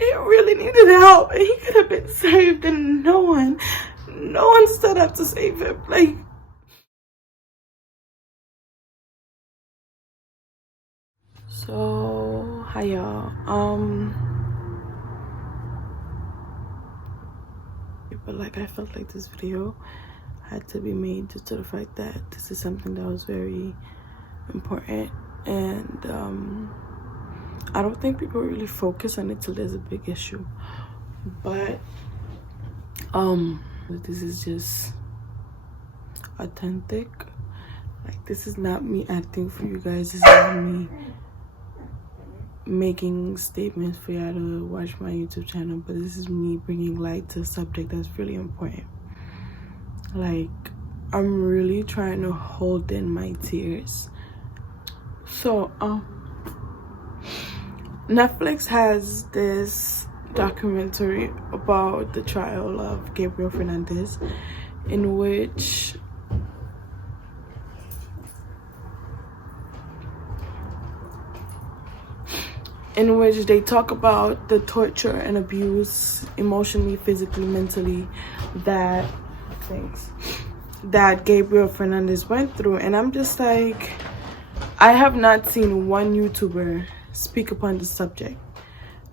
It really needed help, and he could have been saved, and no one stood up to save him. Like, so hi y'all. But like, I felt like this video had to be made due to the fact that this is something that was very important, and I don't think people really focus on it till there's a big issue. But this is just authentic. Like, this is not me acting for you guys. This is not me making statements for y'all to watch my YouTube channel, but this is me bringing light to a subject that's really important. Like, I'm really trying to hold in my tears. So Netflix has this documentary about the trial of Gabriel Fernandez, in which they talk about the torture and abuse, emotionally, physically, mentally, that Gabriel Fernandez went through. And I'm just like, I have not seen one YouTuber speak upon the subject.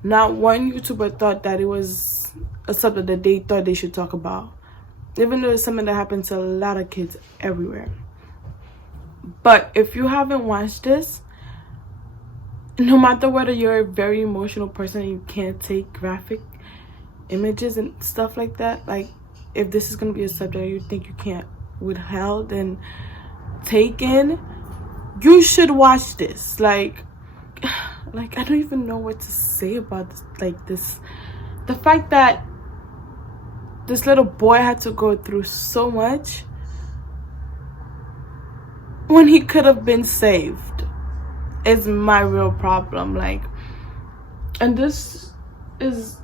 Not one YouTuber thought that it was a subject that they thought they should talk about, even though it's something that happens to a lot of kids everywhere. But if you haven't watched this, no matter whether you're a very emotional person and you can't take graphic images and stuff like that, like, if this is going to be a subject you think you can't withhold and take in, you should watch this. Like I don't even know what to say about this. Like, this, the fact that this little boy had to go through so much when he could have been saved is my real problem. Like, and this is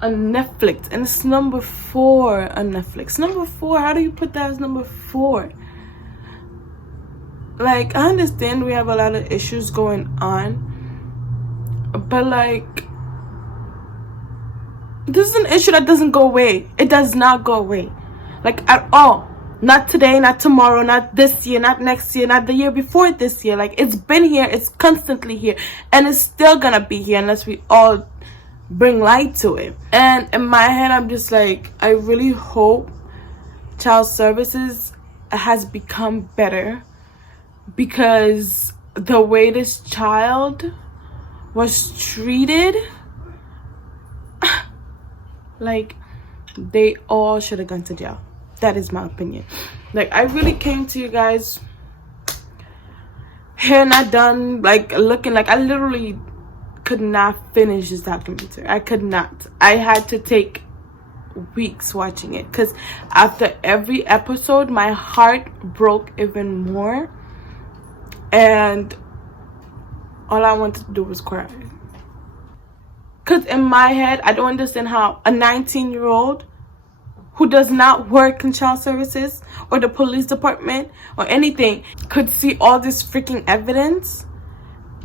on Netflix, and it's number 4 on Netflix. Number 4, how do you put that as number 4? Like, I understand we have a lot of issues going on, but like, this is an issue that doesn't go away. It does not go away, like, at all. Not today, not tomorrow, not this year, not next year, not the year before this year. Like, it's been here, it's constantly here, and it's still gonna be here unless we all bring light to it. And in my head, I'm just like, I really hope child services has become better, because the way this child was treated, like, they all should have gone to jail. That is my opinion. Like, I really came to you guys here not done, like, looking like I literally could not finish this documentary. I could not. I had to take weeks watching it, because after every episode my heart broke even more, and all I wanted to do was cry. Because in my head, I don't understand how a 19-year-old who does not work in child services or the police department or anything could see all this freaking evidence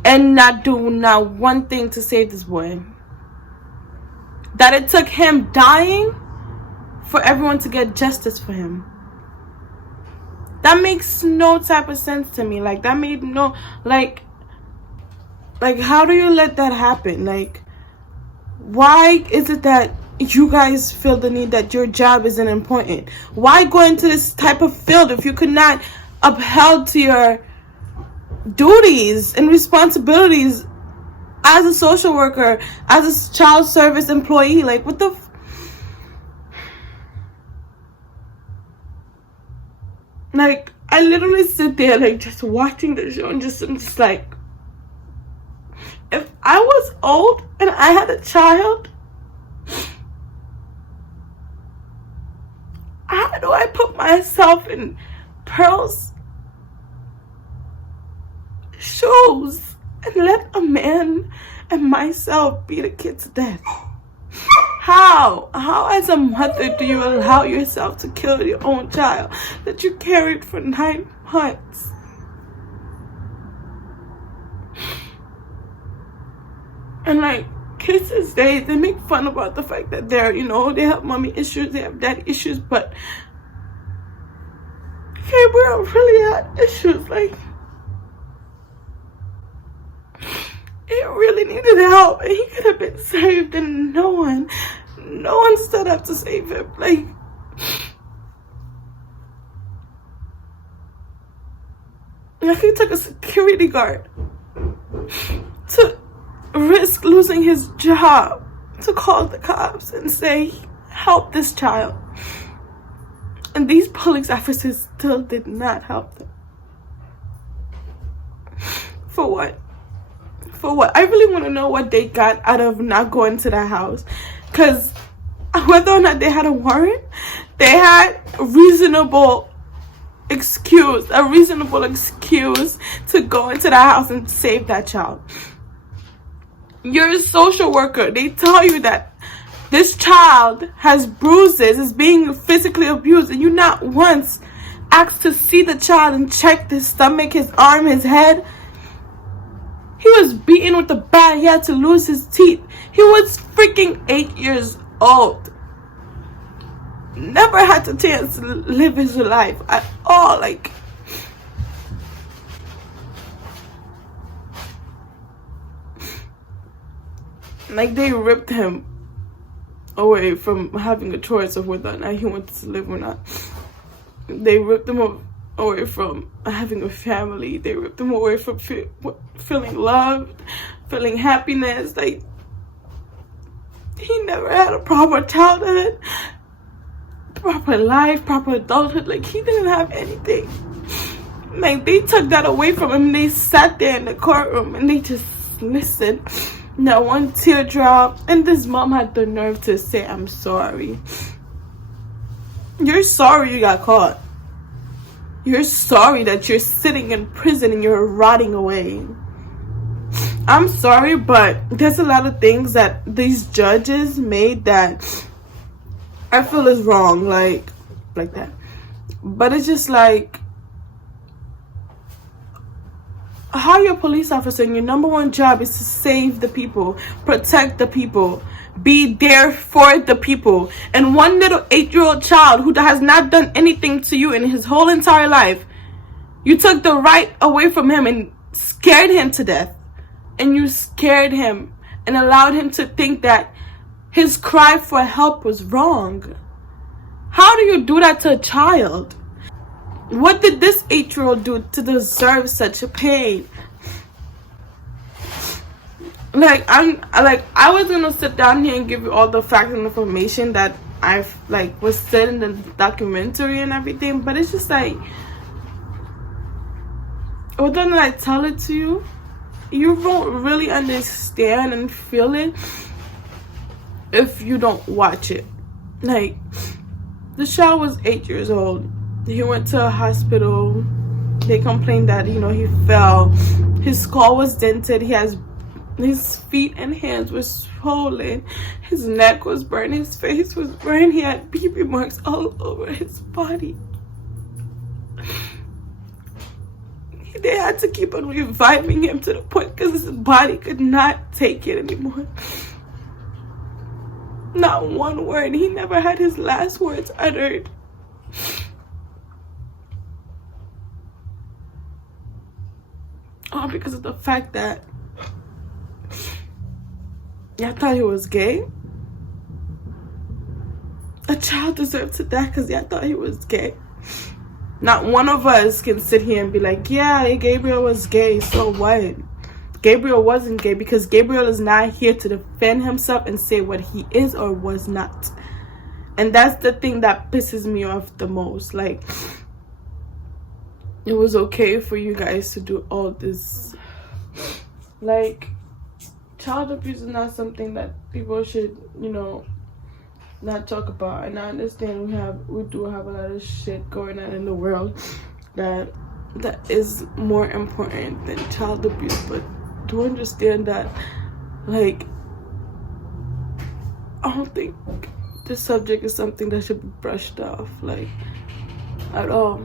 and not do not one thing to save this boy. That it took him dying for everyone to get justice for him. That makes no type of sense to me. Like, that made no, like how do you let that happen? Like, why is it that you guys feel the need that your job isn't important? Why go into this type of field if you could not upheld to your duties and responsibilities as a social worker, as a child service employee? Like, what the like, I literally sit there, like, just watching the show, and I'm just like, if I was old and I had a child, how do I put myself in Pearl's shoes and let a man and myself beat a kid to death? How as a mother do you allow yourself to kill your own child that you carried for 9 months? And like, cases, they make fun about the fact that they're, they have mommy issues, they have daddy issues, but Gabriel really had issues. Like, he really needed help, and he could have been saved, and no one stood up to save him. Like, he took a security guard to risk losing his job to call the cops and say, help this child. And these police officers still did not help them. For what? For what? I really want to know what they got out of not going to that house. Because whether or not they had a warrant, they had a reasonable excuse to go into that house and save that child. You're a social worker. They tell you that this child has bruises, is being physically abused, and you not once asked to see the child and check his stomach, his arm, his head. He was beaten with a bat. He had to lose his teeth. He was freaking 8 years old. Never had the chance to live his life at all. Like they ripped him away from having a choice of whether or not he wanted to live or not. They ripped him away from having a family. They ripped him away from feeling loved, feeling happiness. Like, he never had a proper childhood, proper life, proper adulthood. Like, he didn't have anything. Like, they took that away from him. They sat there in the courtroom and they just listened. Not one teardrop. And this mom had the nerve to say, I'm sorry. You're sorry you got caught. You're sorry that you're sitting in prison and you're rotting away. I'm sorry, but there's a lot of things that these judges made that I feel is wrong, like that. But it's just like, how you're a police officer and your number one job is to save the people, protect the people, be there for the people. And one little 8-year-old child who has not done anything to you in his whole entire life, you took the right away from him and scared him to death. And you scared him and allowed him to think that his cry for help was wrong. How do you do that to a child? What did this 8-year-old do to deserve such a pain? I was gonna sit down here and give you all the facts and information that I've was said in the documentary and everything, but it's just like, whether or not I tell it to you, you won't really understand and feel it if you don't watch it. Like, the child was 8 years old. He went to a hospital. They complained that, he fell. His skull was dented. His feet and hands were swollen. His neck was burned. His face was burned. He had BB marks all over his body. They had to keep on reviving him to the point because his body could not take it anymore. Not one word. He never had his last words uttered. All because of the fact that y'all thought he was gay. A child deserved to die because y'all thought he was gay. Not one of us can sit here and be like, yeah, Gabriel was gay, so what? Gabriel wasn't gay, because Gabriel is not here to defend himself and say what he is or was not. And that's the thing that pisses me off the most. Like, it was okay for you guys to do all this. Like, child abuse is not something that people should, not talk about. And I understand we do have a lot of shit going on in the world that is more important than child abuse, but do understand that, I don't think this subject is something that should be brushed off, at all.